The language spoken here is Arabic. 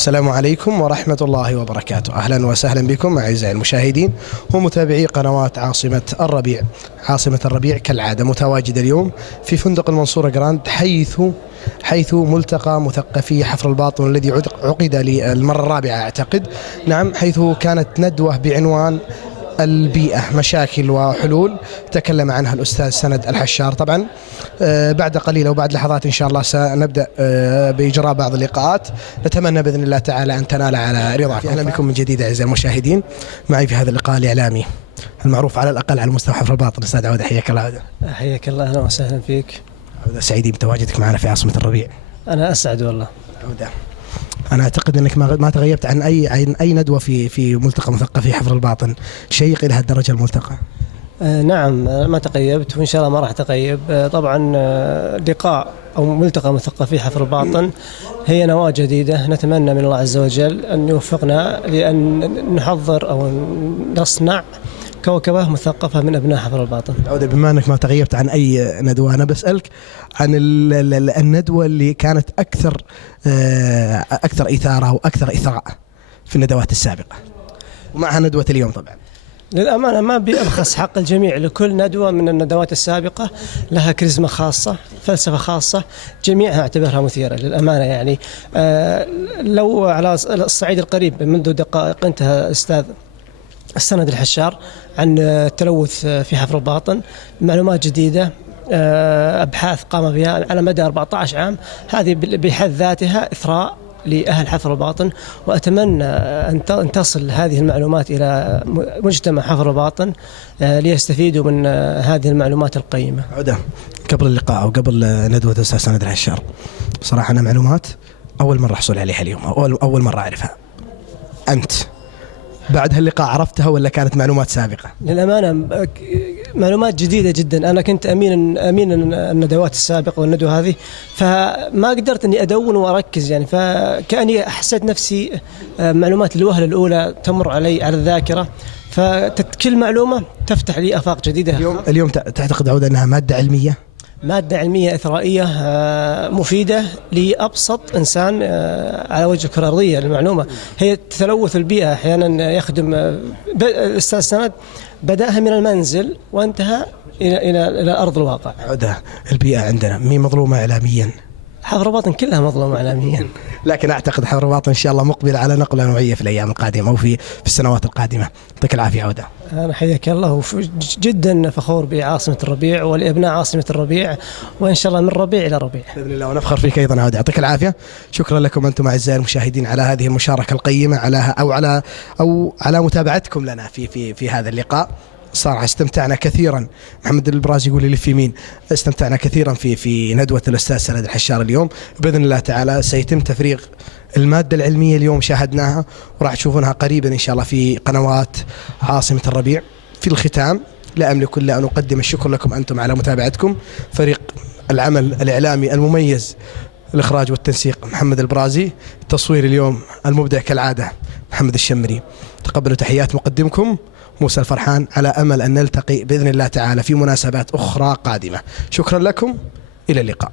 السلام عليكم ورحمة الله وبركاته. أهلا وسهلا بكم أعزائي المشاهدين ومتابعي قنوات عاصمة الربيع. عاصمة الربيع كالعادة متواجدة اليوم في فندق المنصورة جراند حيث ملتقى مثقفي حفر الباطن الذي عقد للمرة الرابعة أعتقد. نعم، حيث كانت ندوة بعنوان البيئة مشاكل وحلول تكلم عنها الأستاذ سند الحشار. طبعا بعد قليل أو بعد لحظات إن شاء الله سنبدأ بإجراء بعض اللقاءات، نتمنى بإذن الله تعالى أن تنال على رضاكم. أهلا بكم من جديد أعزائي المشاهدين، معي في هذا اللقاء الإعلامي المعروف على الأقل على مستوى حفر الباطن أستاذ عودة. حياك الله عودة. حياك الله، أهلا وسهلا فيك عودة. سعيدين بتواجدك معنا في عاصمة الربيع. أنا أسعد والله. عودة، أنا أعتقد أنك ما تغيبت عن أي ندوة في ملتقى مثقفي حفر الباطن شيق إلى هالدرجة الملتقى. نعم، ما تغيبت وإن شاء الله ما راح تغيب. طبعا لقاء أو ملتقى مثقفي حفر الباطن هي نواة جديدة، نتمنى من الله عز وجل أن يوفقنا لأن نحضر أو نصنع كوكبة مثقفة من أبناء حفر الباطن. عودة، بما أنك ما تغيبت عن أي ندوة أنا بسألك عن الندوة اللي كانت أكثر إثارة وأكثر إثراء في الندوات السابقة ومعها ندوة اليوم. طبعا للأمانة ما بيبخس حق الجميع، لكل ندوة من الندوات السابقة لها كاريزما خاصة، فلسفة خاصة، جميعها اعتبرها مثيرة للأمانة. يعني لو على الصعيد القريب منذ دقائق انتهى أستاذ السند الحشار عن التلوث في حفر الباطن، معلومات جديدة، أبحاث قام بها على مدى 14 عام، هذه بحد ذاتها إثراء لأهل حفر الباطن، وأتمنى أن تصل هذه المعلومات إلى مجتمع حفر الباطن ليستفيدوا من هذه المعلومات القيمة. عودة، قبل اللقاء أو قبل ندوة الأستاذ سند الحشار صراحة أنا معلومات أول مرة أحصل عليها اليوم، أول مرة أعرفها. أنت بعد هاللقاء عرفتها ولا كانت معلومات سابقة؟ للأمانة معلومات جديدة جدا. أنا كنت أمين الندوات السابقة والندوة هذه، فما قدرت أني أدون وأركز، يعني فكأني حسيت نفسي معلومات الوهلة الأولى تمر علي على الذاكرة، فكل معلومة تفتح لي آفاق جديدة. اليوم تعتقد عودة أنها مادة علمية؟ مادة علمية إثرائية مفيدة لأبسط إنسان على وجه الكرة الأرضية. المعلومة هي تلوث البيئة، أحيانا يخدم الأستاذ سند بدأها من المنزل وانتهى إلى أرض الواقع. عودة، البيئة عندنا مي مظلومة إعلاميا؟ حفر الباطن كلها مظلومة إعلاميا، لكن أعتقد حفر الباطن إن شاء الله مقبل على نقلة نوعية في الأيام القادمة أو في السنوات القادمة. يعطيك العافية عودة. أنا حياك الله، جدا فخور بعاصمة الربيع ولأبناء عاصمة الربيع، وإن شاء الله من ربيع إلى ربيع بإذن الله، ونفخر فيك أيضا عودة. يعطيك العافية. شكرا لكم أنتم أعزائي المشاهدين على هذه المشاركة القيمة على متابعتكم لنا في هذا اللقاء. صراحة استمتعنا كثيرا. محمد البرازي يقول لي في يمين، استمتعنا كثيرا في ندوة الأستاذ سند الحشار اليوم. بإذن الله تعالى سيتم تفريغ المادة العلمية اليوم، شاهدناها وراح تشوفونها قريبا إن شاء الله في قنوات عاصمة الربيع. في الختام لا أملك إلا أن أقدم الشكر لكم أنتم على متابعتكم. فريق العمل الإعلامي المميز، الإخراج والتنسيق محمد البرازي، التصوير اليوم المبدع كالعادة محمد الشمري. تقبلوا تحيات مقدمكم موسى الفرحان، على أمل أن نلتقي بإذن الله تعالى في مناسبات أخرى قادمة. شكرا لكم، إلى اللقاء.